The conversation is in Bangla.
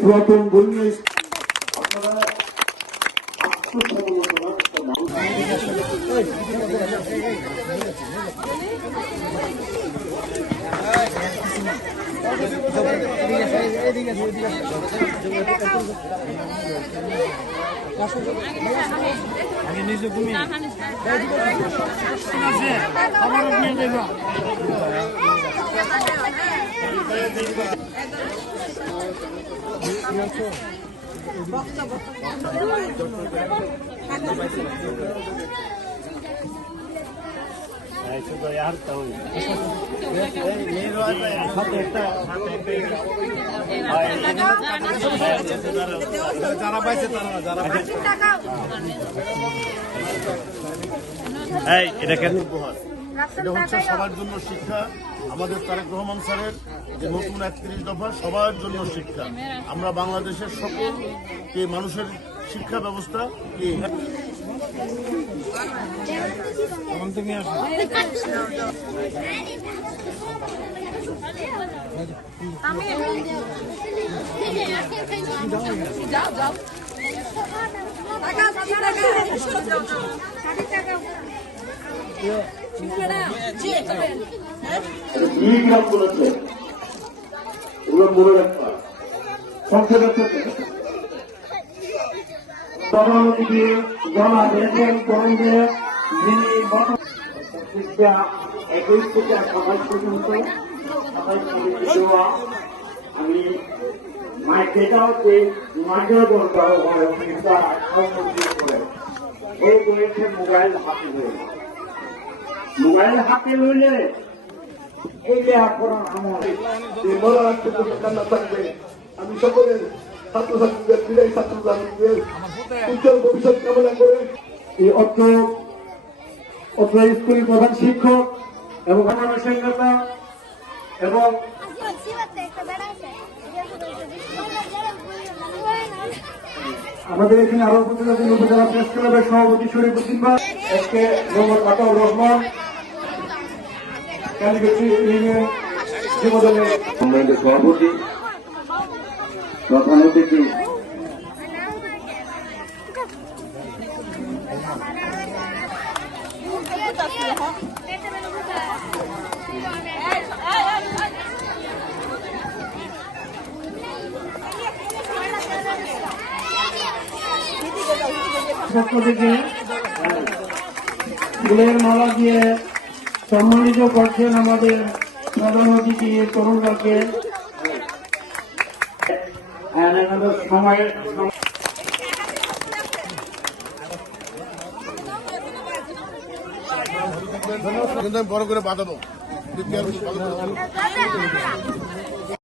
পুরাতন বন্য আপনারা এই এটা কেন? উপহার এটা হচ্ছে সবার জন্য শিক্ষা। আমাদের তারেক রহমান স্যারের যে নতুন একত্রিশ দফা সবার জন্য শিক্ষা। আমরা বাংলাদেশের সকলকে মানুষের শিক্ষা ব্যবস্থা কে? টাকা মিলিগ্রাম বলেছে এগুলো মনে রাখবা সংসদ থেকে জনগণকে জমা দিয়েছেন তরুণদের যিনি একুশ হয় মোবাইল হাতে হয়ে মোবাইল হাতে লইলে এই আপনার আমার। এই মরার কান্না থাকবে। আমি সকলের ছাত্রছাত্রীদের, বিদায় ছাত্রছাত্রীদের উজ্জ্বল ভবিষ্যৎ কামনা করে এই অত্র অত্র স্কুলের প্রধান শিক্ষক এবং এবং আমাদের এখানে আরও উপজেলা জেলা উপজেলা প্রেস ক্লাবের সভাপতি ভাই আজকে মোহাম্মদ আতাউর রহমান কালীগঞ্জি ইউনিয়ন যুবদলের সম্মানিত সভাপতি প্রধান অতিথি। ফুলের মালা দিয়ে সম্মানিত করছেন আমাদের প্রধান অতিথি তরুণরাকে সময় কিন্তু আমি বড় করে বাঁধাবো।